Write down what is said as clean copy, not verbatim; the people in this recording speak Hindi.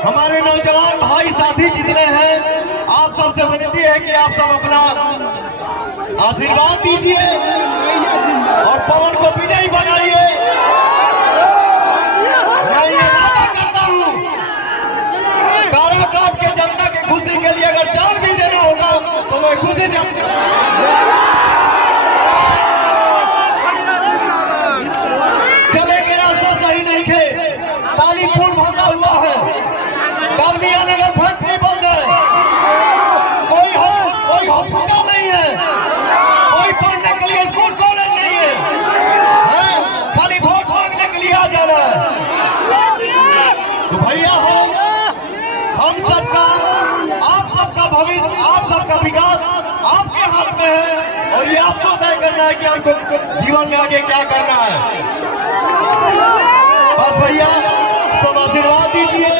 हमारे नौजवान भाई साथी जितने हैं, आप सबसे विनती है कि आप सब अपना आशीर्वाद दीजिए और पवन को विजयी बनाइए। मैं ये दावा करता हूँ, काराकाट के जनता की खुशी के लिए अगर जान भी देना होगा तो मैं खुशी से चले के रास्ता सही नहीं थे, पानी पुल फंसा हुआ है, डालमिया नगर फैक्ट्री बंद है, कोई हॉस्पिटल नहीं है, कोई पढ़ने के लिए स्कूल कॉलेज नहीं है, खाली वोट मांगने के लिए आ जाना है। तो भैया हो, हम सबका, आप सबका भविष्य, आप सबका विकास आपके हाथ में है और ये आपको तय करना है कि आपको जीवन में आगे क्या करना है। बस भैया सब आशीर्वाद दीजिए।